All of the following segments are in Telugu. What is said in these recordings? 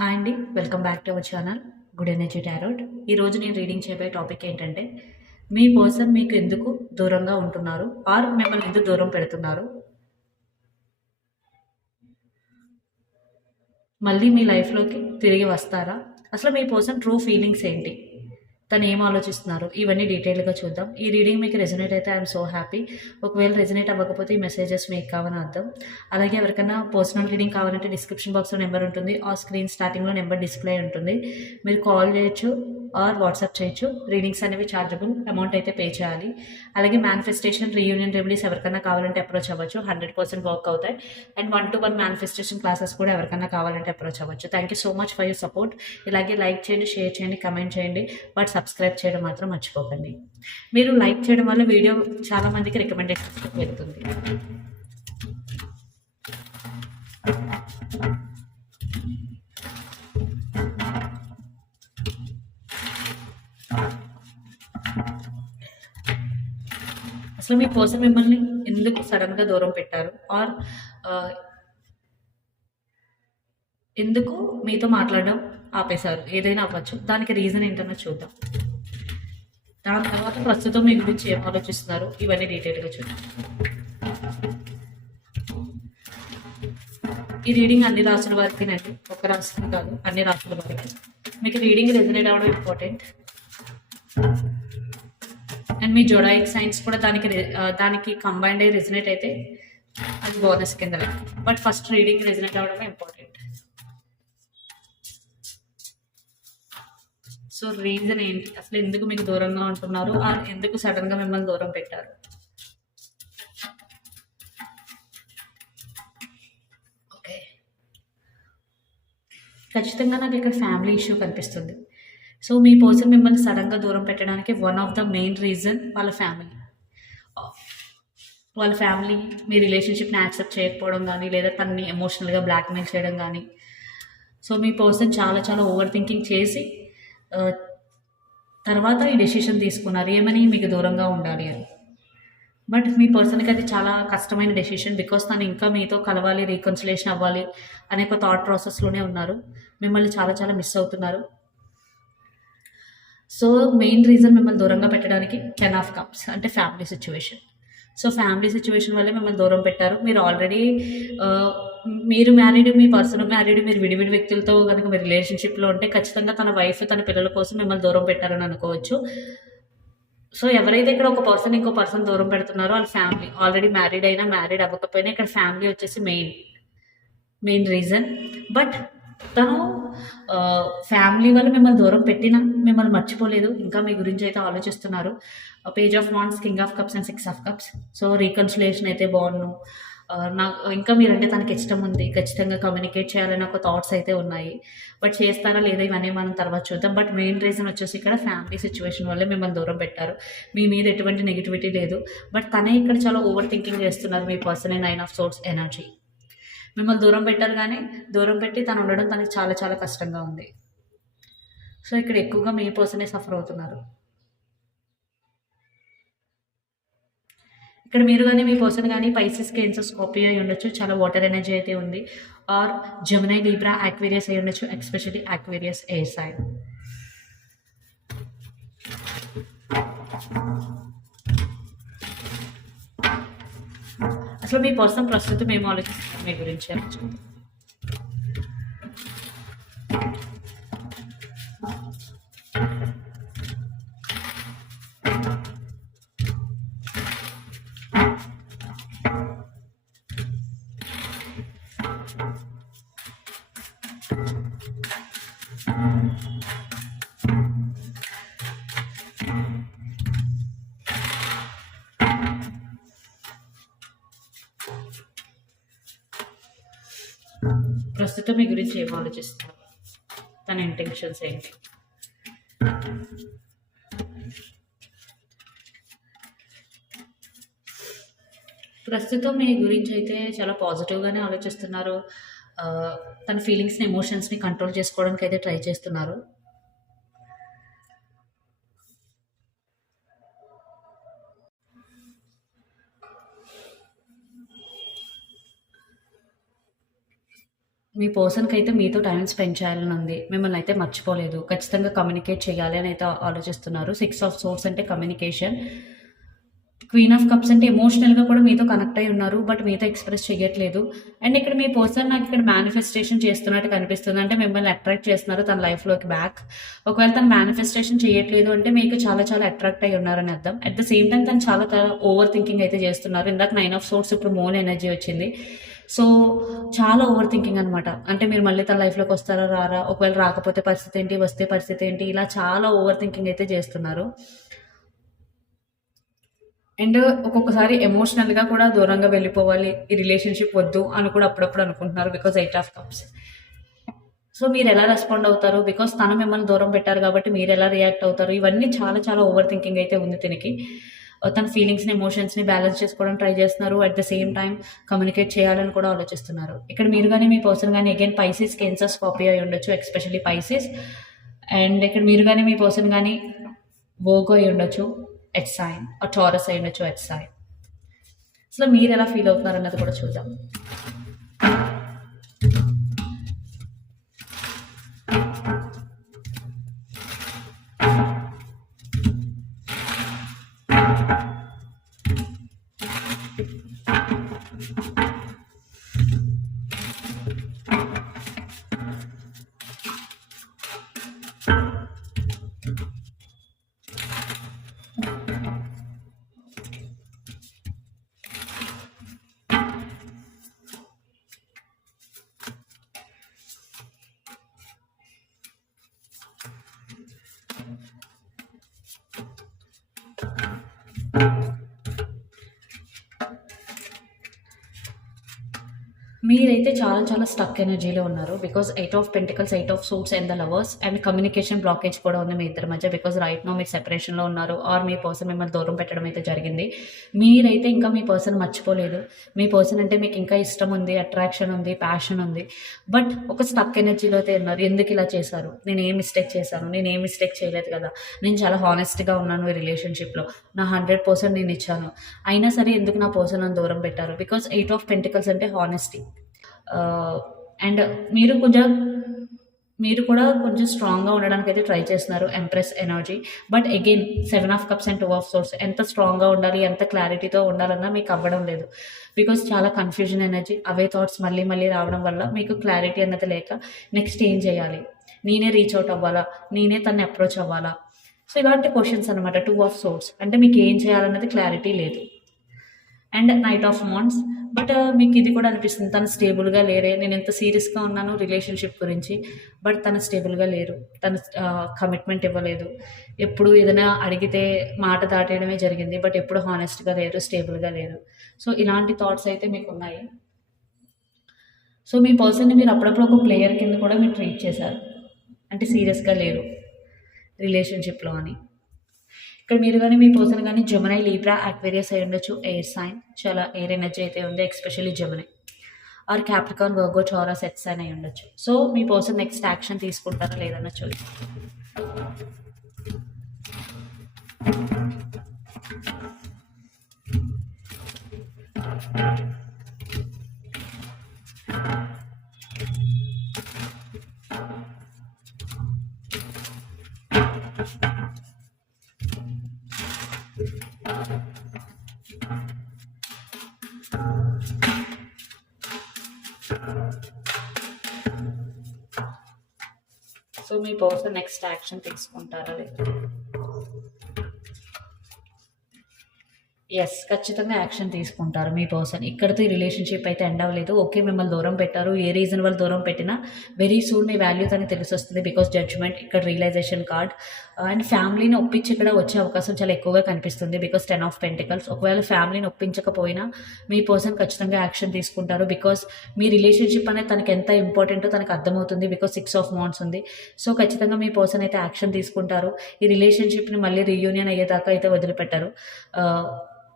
హాయ్ అండి welcome back to our channel good energy tarot ఈరోజు నేను రీడింగ్ చేయబోయే టాపిక్ ఏంటంటే మీ పర్సన్ మీకు ఎందుకు దూరంగా ఉంటున్నారు? ఆర్ మిమ్మల్ని ఎందుకు దూరం పెడుతున్నారు? మళ్ళీ మీ లైఫ్లోకి తిరిగి వస్తారా? అసలు మీ పర్సన్ ట్రూ ఫీలింగ్స్ ఏంటి? తను ఏం ఆలోచిస్తున్నారు? ఇవన్నీ డీటెయిల్గా చూద్దాం. ఈ రీడింగ్ మీకు రెజనేట్ అయితే ఐఎమ్ సో హ్యాపీ ఒకవేళ రెజనేట్ అవ్వకపోతే ఈ మెసేజెస్ మీకు కావాలని అర్థం. అలాగే ఎవరికైనా పర్సనల్ రీడింగ్ కావాలంటే డిస్క్రిప్షన్ బాక్స్లో నెంబర్ ఉంటుంది. ఆ స్క్రీన్ స్టార్టింగ్లో నెంబర్ డిస్ప్లే ఉంటుంది. మీరు కాల్ చేయొచ్చు. ఆర్ వాట్సాప్ చేయొచ్చు. రీడింగ్స్ అనేవి ఛార్జబుల్ అమౌంట్ అయితే పే చేయాలి. అలాగే మేనిఫెస్టేషన్ రీయూనియన్ రెమెడీస్ ఎవరికైనా కావాలంటే అప్రోచ్ అవ్వచ్చు. హండ్రెడ్ పర్సెంట్ వర్క్ అవుతాయి. And one to one manifestation classes కూడా ఎవరికైనా కావాలంటే అప్రోచ్ అవ్వచ్చు. Thank you so much for your support ఇలాగే లైక్ చేయండి షేర్ చేయండి కమెంట్ చేయండి. బట్ సబ్స్క్రైబ్ చేయడం మాత్రం మర్చిపోకండి. మీరు లైక్ చేయడం వల్ల వీడియో చాలా మందికి వెళ్తుంది అసలు మీ పర్సన్ మిమ్మల్ని ఎందుకు సడన్గా దూరం పెట్టారు? ఆర్ ఎందుకు మీతో మాట్లాడడం ఆపేశారు? ఏదైనా అవ్వచ్చు. దానికి రీజన్ ఏంటన్నా చూద్దాం. దాని తర్వాత ప్రస్తుతం మీ గురించి ఏం ఆలోచిస్తున్నారు? ఇవన్నీ డీటెయిల్గా చూద్దాం. ఈ రీడింగ్ అన్ని రాసుల వారికినండి ఒక రాశికి కాదు అన్ని రాసుల వారికి. మీకు రీడింగ్ రెజనేట్ అవ్వడం ఇంపార్టెంట్ అండ్ మీ జొడాయిక్ సైన్స్ కూడా దానికి దానికి కంబైన్డ్ అయ్యి రెజినేట్ అయితే అది బోనస్ కింద బట్ ఫస్ట్ రీడింగ్ రెజినేట్ అవ్వడమే ఇంపార్టెంట్ సో రీజన్ ఏంటి? అసలు ఎందుకు మీకు దూరంగా ఉంటున్నారు? ఆర్ ఎందుకు సడన్గా మిమ్మల్ని దూరం పెట్టారు? ఓకే ఖచ్చితంగా నాకు ఇక్కడ ఫ్యామిలీ ఇష్యూ కనిపిస్తుంది. సో మీ పర్సన్ మిమ్మల్ని సడన్గా దూరం పెట్టడానికి one of the main reason వాళ్ళ ఫ్యామిలీ వాళ్ళ ఫ్యామిలీ మీ రిలేషన్షిప్ని యాక్సెప్ట్ చేయకపోవడం కానీ లేదా తనని ఎమోషనల్గా బ్లాక్మెయిల్ చేయడం కానీ సో మీ పర్సన్ చాలా చాలా ఓవర్ థింకింగ్ చేసి uh, తర్వాత ఈ డెసిషన్ తీసుకున్నారు. ఏమని? మీకు దూరంగా ఉండాలి అని. బట్ మీ పర్సన్కి అది చాలా కష్టమైన డెసిషన్ బికాస్ తను ఇంకా మీతో కలవాలి రీకన్సిలేషన్ అవ్వాలి అనే ఒక థాట్ ప్రాసెస్లోనే ఉన్నారు. మిమ్మల్ని చాలా చాలా మిస్ అవుతున్నారు. సో మెయిన్ రీజన్ మిమ్మల్ని దూరంగా పెట్టడానికి కెన్ ఆఫ్ కప్స్ అంటే family situation so family situation వల్లే మిమ్మల్ని దూరం పెట్టారు. మీరు ఆల్రెడీ మీరు మ్యారీడ్ మీ పర్సన్ మ్యారీడ్ మీరు విడివిడి వ్యక్తులతో కనుక మీ రిలేషన్షిప్లో ఉంటే ఖచ్చితంగా తన వైఫ్ తన పిల్లల కోసం మిమ్మల్ని దూరం పెట్టారని అనుకోవచ్చు. సో ఎవరైతే ఇక్కడ ఒక పర్సన్ ఇంకో పర్సన్ దూరం పెడుతున్నారో వాళ్ళ ఫ్యామిలీ ఆల్రెడీ మ్యారీడ్ అయినా మ్యారీడ్ అవ్వకపోయినా ఇక్కడ ఫ్యామిలీ వచ్చేసి మెయిన్ మెయిన్ రీజన్ బట్ తను ఫ్యామిలీ వల్ల మిమ్మల్ని దూరం పెట్టినా మిమ్మల్ని మర్చిపోలేదు. ఇంకా మీ గురించి అయితే ఆలోచిస్తున్నారు. Page of wands king of cups and six of cups so reconciliation అయితే బాగున్నాను నాకు ఇంకా మీరంటే తనకి ఇష్టం ఉంది. ఖచ్చితంగా కమ్యూనికేట్ చేయాలని ఒక థాట్స్ అయితే ఉన్నాయి. బట్ చేస్తారా లేదా ఇవన్నీ మనం తర్వాత చూద్దాం. బట్ మెయిన్ రీజన్ వచ్చేసి ఇక్కడ ఫ్యామిలీ సిచ్యువేషన్ వల్ల మిమ్మల్ని దూరం పెట్టారు. మీ మీద ఎటువంటి నెగిటివిటీ లేదు. బట్ తనే ఇక్కడ చాలా ఓవర్ థింకింగ్ చేస్తున్నారు మీ person nine of swords energy మిమ్మల్ని దూరం పెట్టారు కానీ దూరం పెట్టి తను ఉండడం తనకి చాలా చాలా కష్టంగా ఉంది. సో ఇక్కడ ఎక్కువగా మీ పర్సనే సఫర్ అవుతున్నారు. ఇక్కడ మీరు కానీ మీ పర్సన్ కానీ పైసెస్ కేన్సర్ స్కాపియో అయి ఉండొచ్చు. చాలా వాటర్ ఎనర్జీ అయితే ఉంది. ఆర్ జమునై లీబ్రా యాక్వేరియస్ అయి ఉండొచ్చు. ఎక్స్పెషల్లీ యాక్వేరియస్ ఏ సైడ్ అసలు మీ పర్సన్ ప్రస్తుతం ఏం ఆలోచిస్తున్నారు? మీ గురించి ప్రస్తుతం మీ గురించి ఏం ఆలోచిస్తారు తన ఇంటెన్షన్స్ ఏంటి? ప్రస్తుతం మీ గురించి అయితే చాలా పాజిటివ్గానే ఆలోచిస్తున్నారు. తన ఫీలింగ్స్ని ఎమోషన్స్ని కంట్రోల్ చేసుకోవడానికి అయితే ట్రై చేస్తున్నారు. మీ పర్సన్‌కి అయితే మీతో టైం స్పెండ్ చేయాలని ఉంది. మిమ్మల్ని అయితే మర్చిపోలేదు. ఖచ్చితంగా కమ్యూనికేట్ చేయాలి అని అయితే ఆలోచిస్తున్నారు. సిక్స్ ఆఫ్ సోర్స్ అంటే కమ్యూనికేషన్. క్వీన్ ఆఫ్ కప్స్ అంటే ఎమోషనల్‌గా కూడా మీతో కనెక్ట్ అయ్యి ఉన్నారు. బట్ మీతో ఎక్స్‌ప్రెస్ చేయట్లేదు. అండ్ ఇక్కడ మీ పర్సన్ నాకు ఇక్కడ మేనిఫెస్టేషన్ చేస్తున్నట్టు కనిపిస్తుంది. అంటే మిమ్మల్ని అట్రాక్ట్ చేస్తున్నారు తన లైఫ్‌లోకి బ్యాక్. ఒకవేళ తను మేనిఫెస్టేషన్ చేయట్లేదు అంటే మీకు చాలా చాలా అట్రాక్ట్ అయ్యి ఉన్నారని అర్థం. అట్ ద సేమ్ టైం తను చాలా ఓవర్ థింకింగ్ అయితే చేస్తున్నారు. ఇందాక నైన్ ఆఫ్ సోర్స్ ఇప్పుడు మోన్ ఎనర్జీ వచ్చింది. సో, చాలా ఓవర్ థింకింగ్ అనమాట. అంటే మీరు మళ్ళీ తన లైఫ్‌లోకి వస్తారా? రారా? ఒకవేళ రాకపోతే పరిస్థితి ఏంటి? వస్తే పరిస్థితి ఏంటి? ఇలా చాలా ఓవర్ థింకింగ్ అయితే చేస్తున్నారు. అండ్ ఒక్కొక్కసారి ఎమోషనల్‌గా కూడా దూరంగా వెళ్ళిపోవాలి. ఈ రిలేషన్‌షిప్ వద్దు అని కూడా అప్పుడప్పుడు అనుకుంటున్నారు. Because eight of cups. So, మీరు ఎలా రెస్పాండ్ అవుతారు? బికాస్ తను మిమ్మల్ని దూరం పెట్టారు కాబట్టి మీరు ఎలా రియాక్ట్ అవుతారు? ఇవన్నీ చాలా చాలా ఓవర్ థింకింగ్ అయితే ఉంది తినికి తన ఫీలింగ్స్‌ని, ఎమోషన్స్‌ని బ్యాలెన్స్ చేసుకోవడం ట్రై చేస్తున్నారు. At the same time communicate చేయాలని కూడా ఆలోచిస్తున్నారు. ఇక్కడ మీరు కానీ మీ పర్సన్ కానీ అగైన్ పైసెస్, కెన్సర్స్ కాపీ అయి ఉండొచ్చు. Especially Pisces. అండ్ ఇక్కడ మీరు కానీ మీ పర్సన్ కానీ వోగో అయి ఉండొచ్చు. ఎట్ సైన్ ఆ టారస్ అయి ఉండొచ్చు. Earth sign. అసలు ఎలా ఫీల్ అవుతున్నారు అన్నది కూడా చూద్దాం. Thank you. మీరైతే చాలా చాలా స్టక్ ఎనర్జీలో ఉన్నారు. Because eight of pentacles, eight of swords and the lovers and communication blockage కూడా ఉంది మీ ఇద్దరి మధ్య. బికాస్ రైట్ నో మీరు సెపరేషన్‌లో ఉన్నారు. ఆర్ మీ పర్సన్ మిమ్మల్ని దూరం పెట్టడం అయితే జరిగింది. మీరైతే ఇంకా మీ పర్సన్ మర్చిపోలేదు. మీ పర్సన్ అంటే మీకు ఇంకా ఇష్టం ఉంది, అట్రాక్షన్ ఉంది, ప్యాషన్ ఉంది. బట్ ఒక స్టక్ ఎనర్జీలో అయితే ఉన్నారు. ఎందుకు ఇలా చేశారు? నేను ఏ మిస్టేక్ చేశాను? నేను ఏ మిస్టేక్ చేయలేదు కదా! నేను చాలా హానెస్ట్‌గా ఉన్నాను ఈ రిలేషన్‌షిప్‌లో. నా 100% నేను ఇచ్చాను. అయినా సరే ఎందుకు నా పర్సన్ నన్ను దూరం పెట్టారు? బికాస్ ఎయిట్ ఆఫ్ పెంటికల్స్ అంటే హానెస్టీ. అండ్ మీరు కొంచెం మీరు కూడా కొంచెం స్ట్రాంగ్‌గా ఉండడానికైతే ట్రై చేస్తున్నారు. Empress energy. But again seven of cups and two of swords ఎంత స్ట్రాంగ్‌గా ఉండాలి, ఎంత క్లారిటీతో ఉండాలన్నా మీకు అవ్వడం లేదు. బికాస్ చాలా కన్‌ఫ్యూజన్ ఎనర్జీ. అవే థాట్స్ మళ్ళీ మళ్ళీ రావడం వల్ల మీకు క్లారిటీ అన్నది లేక నెక్స్ట్ ఏం చేయాలి? నేనే రీచ్ అవుట్ అవ్వాలా? నేనే తను అప్రోచ్ అవ్వాలా? సో, ఇలాంటి క్వశ్చన్స్ అనమాట. Two of swords. అంటే మీకు ఏం చేయాలన్నది క్లారిటీ లేదు. And knight of wands but మీకు ఇది కూడా అనిపిస్తుంది. తను స్టేబుల్‌గా లేరే. నేను ఎంత సీరియస్‌గా ఉన్నాను రిలేషన్‌షిప్ గురించి. బట్ తను స్టేబుల్‌గా లేరు. తను కమిట్మెంట్ ఇవ్వలేదు. ఎప్పుడు ఏదైనా అడిగితే మాట దాటేయడమే జరిగింది. బట్ ఎప్పుడు హానెస్ట్‌గా లేరు. స్టేబుల్‌గా లేరు. సో, ఇలాంటి థాట్స్ అయితే మీకు ఉన్నాయి సో, మీ పర్సన్‌ని మీరు అప్పుడప్పుడు ఒక ప్లేయర్ కింద కూడా మీరు ట్రీట్ చేశారు. అంటే సీరియస్‌గా లేరు రిలేషన్‌షిప్‌లో అని. ఇక్కడ మీరు కానీ మీ పర్సన్ కానీ జమనై లీబ్రా అక్వేరియస్ అయి ఉండొచ్చు. Air sign. చాలా ఎయిర్ ఎనర్జీ అయితే ఉంది. Especially gemini or capricorn virgo, చోరా సెట్స్ అని అయి ఉండొచ్చు. సో, మీ పర్సన్ నెక్స్ట్ యాక్షన్ తీసుకుంటారా లేదన్న చూద్దాం. Thank you. Person next action తీసుకుంటారా లేదా? ఎస్ ఖచ్చితంగా యాక్షన్ తీసుకుంటారు మీ పర్సన్. ఇక్కడితో ఈ రిలేషన్‌షిప్ అయితే ఎండ్ అవ్వలేదు. ఓకే. మిమ్మల్ని దూరం పెట్టారు. ఏ రీజన్ వల్ల దూరం పెట్టినా వెరీ సూన్ మీ అని తెలుస్తుంది వస్తుంది బికాజ్ జడ్జ్‌మెంట్ ఇక్కడ రియలైజేషన్ కార్డ్ అండ్ ఫ్యామిలీని ఒప్పించి ఇక్కడ వచ్చే అవకాశం చాలా ఎక్కువగా కనిపిస్తుంది. Because ten of pentacles. ఒకవేళ ఫ్యామిలీని ఒప్పించకపోయినా మీ పర్సన్ ఖచ్చితంగా యాక్షన్ తీసుకుంటారు. బికాస్ మీ రిలేషన్‌షిప్ అనేది తనకి ఎంత ఇంపార్టెంటో తనకు అర్థమవుతుంది. బికాస్ సిక్స్ ఆఫ్ మౌంట్స్ ఉంది. సో, ఖచ్చితంగా మీ పర్సన్ అయితే యాక్షన్ తీసుకుంటారు. ఈ రిలేషన్‌షిప్‌ని మళ్ళీ రీయూనియన్ అయ్యేదాకా అయితే వదిలిపెట్టారు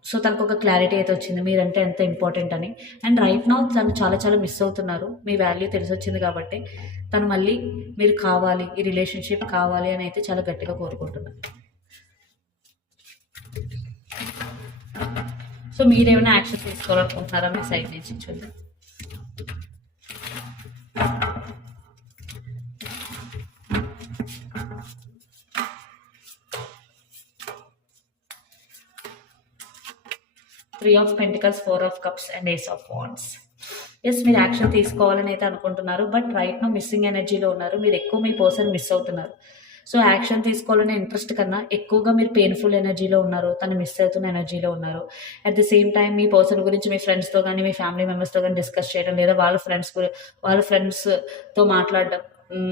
సో తనకు ఒక క్లారిటీ అయితే వచ్చింది. మీరంటే ఎంత ఇంపార్టెంట్ అని. అండ్ రైట్ నౌ తను చాలా చాలా మిస్ అవుతున్నారు. మీ వాల్యూ తెలిసొచ్చింది కాబట్టి తను మళ్ళీ మీరు కావాలి. ఈ రిలేషన్‌షిప్ కావాలి అని అయితే చాలా గట్టిగా కోరుకుంటున్నారు. సో, మీరేమైనా యాక్షన్ తీసుకోవాలనుకుంటున్నారా మీ సైడ్ నుంచి చూద్దాం. Three of pentacles four of cups and ace of wands yes మీరు యాక్షన్ తీసుకోవాలని అయితే అనుకుంటున్నారు బట్ రైట్ నో మిస్సింగ్ ఎనర్జీలో ఉన్నారు. మీరు ఎక్కువ మీ పర్సన్ మిస్ అవుతున్నారు. సో యాక్షన్ తీసుకోవాలనే ఇంట్రెస్ట్ కన్నా ఎక్కువగా మీరు పెయిన్ఫుల్ ఎనర్జీలో ఉన్నారు తను మిస్ అవుతున్న ఎనర్జీలో ఉన్నారు. అట్ ద సేమ్ టైం మీ పర్సన్ గురించి మీ ఫ్రెండ్స్తో కానీ మీ ఫ్యామిలీ మెంబర్స్తో కానీ డిస్కస్ చేయడం లేదా వాళ్ళ ఫ్రెండ్స్ వాళ్ళ ఫ్రెండ్స్తో మాట్లాడడం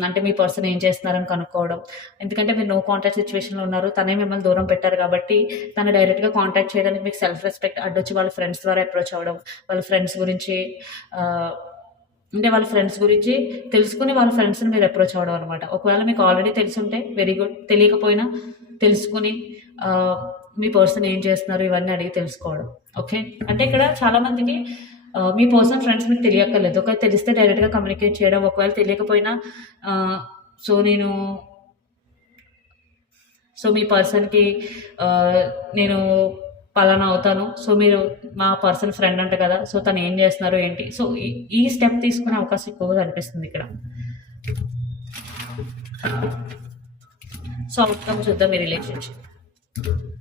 అంటే మీ పర్సన్ ఏం చేస్తున్నారని కనుక్కోవడం. ఎందుకంటే మీరు నో కాంటాక్ట్ సిచ్యువేషన్లో ఉన్నారు తనే మిమ్మల్ని దూరం పెట్టారు కాబట్టి తను డైరెక్ట్గా కాంటాక్ట్ చేయడానికి మీకు సెల్ఫ్ రెస్పెక్ట్ అడ్డొచ్చి వాళ్ళ ఫ్రెండ్స్ ద్వారా అప్రోచ్ అవ్వడం వాళ్ళ ఫ్రెండ్స్ గురించి అంటే వాళ్ళ ఫ్రెండ్స్ గురించి తెలుసుకుని వాళ్ళ ఫ్రెండ్స్ని మీరు అప్రోచ్ అవ్వడం అనమాట ఒకవేళ మీకు ఆల్రెడీ తెలుసుంటే వెరీ గుడ్ తెలియకపోయినా తెలుసుకుని మీ పర్సన్ ఏం చేస్తున్నారు ఇవన్నీ అడిగి తెలుసుకోవడం. ఓకే? అంటే ఇక్కడ చాలామందికి మీ పర్సన్ ఫ్రెండ్స్ మీకు తెలియక్కర్లేదు. ఒకవేళ తెలిస్తే డైరెక్ట్గా కమ్యూనికేట్ చేయడం ఒకవేళ తెలియకపోయినా సో నేను సో మీ పర్సన్కి నేను పలానా అవుతాను. సో మీరు మా పర్సన్ ఫ్రెండ్ అంట కదా సో తను ఏం చేస్తున్నారు ఏంటి? సో ఈ- ఈ స్టెప్ తీసుకునే అవకాశం ఎక్కువగా కనిపిస్తుంది ఇక్కడ. సో అవుట్కమ్ చూద్దాం మీ రిలేషన్షిప్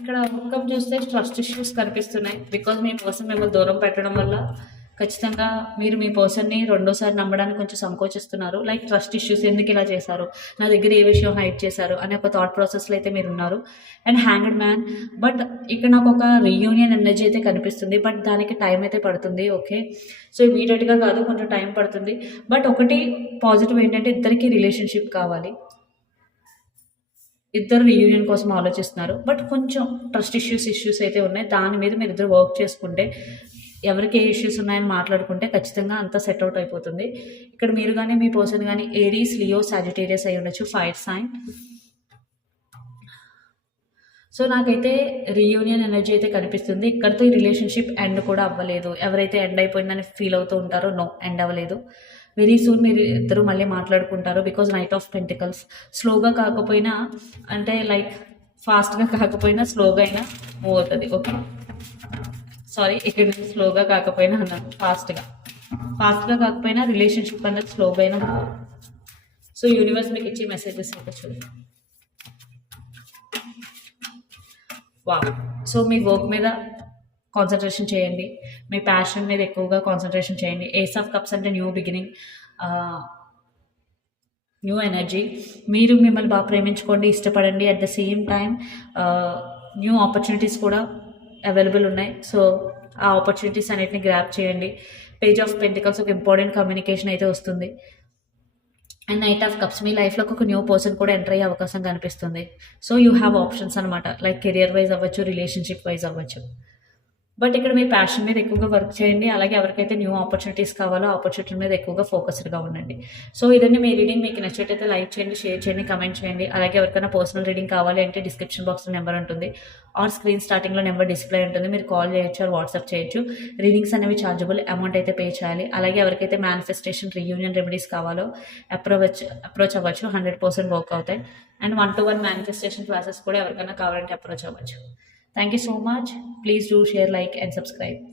ఇక్కడ ముఖం చూస్తే ట్రస్ట్ ఇష్యూస్ కనిపిస్తున్నాయి. బికాజ్ మీ పర్సన్ మిమ్మల్ని దూరం పెట్టడం వల్ల ఖచ్చితంగా మీరు మీ పర్సన్ని రెండోసారి నమ్మడానికి కొంచెం సంకోచిస్తున్నారు. లైక్ ట్రస్ట్ ఇష్యూస్ ఎందుకు ఇలా చేశారు? నా దగ్గర ఏ విషయం హైడ్ చేశారు? అనే ఒక థాట్ ప్రాసెస్లో అయితే మీరు ఉన్నారు అండ్ హ్యాంగ్డ్ మ్యాన్ బట్ ఇక్కడ నాకు ఒక రీయూనియన్ ఎనర్జీ అయితే కనిపిస్తుంది. బట్ దానికి టైం అయితే పడుతుంది ఓకే సో ఇమీడియట్గా కాదు కొంచెం టైం పడుతుంది. బట్ ఒకటి పాజిటివ్ ఏంటంటే ఇద్దరికి రిలేషన్షిప్ కావాలి. ఇద్దరు రీయూనియన్ కోసం ఆలోచిస్తున్నారు. బట్ కొంచెం ట్రస్ట్ ఇష్యూస్ ఇష్యూస్ అయితే ఉన్నాయి. దాని మీద మీరు ఇద్దరు వర్క్ చేసుకుంటే ఎవరికి ఏ ఇష్యూస్ ఉన్నాయని మాట్లాడుకుంటే ఖచ్చితంగా అంతా సెట్ అవుట్ అయిపోతుంది. ఇక్కడ మీరు కానీ మీ పర్సన్ కానీ ఏరీస్ లియో సాజిటేరియస్ అయి ఉండొచ్చు ఫైర్ సైన్ సో నాకైతే రీయూనియన్ ఎనర్జీ అయితే కనిపిస్తుంది. ఇక్కడితో ఈ రిలేషన్షిప్ ఎండ్ కూడా అవ్వలేదు. ఎవరైతే ఎండ్ అయిపోయిందని ఫీల్ అవుతూ ఉంటారో నో ఎండ్ అవ్వలేదు. వెరీ సూన్ మీరు ఇద్దరు మళ్ళీ మాట్లాడుకుంటారు బికాజ్ నైట్ ఆఫ్ పెంటికల్స్ స్లోగా కాకపోయినా అంటే లైక్ ఫాస్ట్గా కాకపోయినా స్లోగా అయినా మూవ్ అవుతుంది ఓకే సారీ ఇక్కడ నుంచి స్లోగా కాకపోయినా అన్నాను ఫాస్ట్గా ఫాస్ట్గా కాకపోయినా రిలేషన్షిప్ అనేది స్లోగా అయినా సో యూనివర్స్ మీకు ఇచ్చే మెసేజెస్ అయితే చూడండి. వా సో మీ వర్క్ మీద కాన్సన్ట్రేషన్ చేయండి. మీ ప్యాషన్ మీద ఎక్కువగా కాన్సన్ట్రేషన్ చేయండి. ఏస్ ఆఫ్ కప్స్ అంటే న్యూ బిగినింగ్ న్యూ ఎనర్జీ మీరు మిమ్మల్ని బాగా ప్రేమించుకోండి ఇష్టపడండి. At the same time new opportunities కూడా అవైలబుల్ ఉన్నాయి. సో ఆ ఆపర్చునిటీస్ అన్నిటిని గ్రాప్ చేయండి. పేజ్ ఆఫ్ పెంటికల్స్ ఒక ఇంపార్టెంట్ కమ్యూనికేషన్ అయితే వస్తుంది. అండ్ నైట్ ఆఫ్ కప్స్ మీ లైఫ్లోకి ఒక న్యూ పర్సన్ కూడా ఎంటర్ అయ్యే అవకాశం కనిపిస్తుంది. సో యూ హ్యావ్ ఆప్షన్స్ అనమాట లైక్ కెరియర్ వైజ్ అవ్వచ్చు రిలేషన్షిప్ వైజ్ అవ్వచ్చు. బట్ ఇక్కడ మీ ప్యాషన్ మీద ఎక్కువగా వర్క్ చేయండి. అలాగే ఎవరికైతే న్యూ ఆపర్చునిటీస్ కావాలో ఆపర్చునిటీ మీద ఎక్కువగా ఫోకస్డ్గా ఉండండి. సో ఇదండి మీ రీడింగ్ మీకు నచ్చినట్టయితే లైక్ చేయండి షేర్ చేయండి కమెంట్ చేయండి. అలాగే ఎవరికైనా పర్సనల్ రీడింగ్ కావాలి అంటే డిస్క్రిప్షన్ బాక్స్లో నెంబర్ ఉంటుంది. ఆర్ స్క్రీన్ స్టార్టింగ్లో నెంబర్ డిస్ప్లే ఉంటుంది. మీరు కాల్ చేయొచ్చు ఆర్ వాట్సాప్ చేయొచ్చు. రీడింగ్స్ అనేవి ఛార్జబుల్ అమౌంట్ అయితే పే చేయాలి. అలాగే ఎవరికైతే మేనిఫెస్టేషన్ రీయూనియన్ రెమెడీస్ కావాలో అప్రోచ్ అప్రోచ్ అవ్వచ్చు. హండ్రెడ్ పర్సెంట్ వర్క్ అవుతాయి. And one to one manifestation classes కూడా ఎవరికైనా కావాలంటే అప్రోచ్ అవ్వచ్చు. Thank you so much. Please do share, like, and subscribe.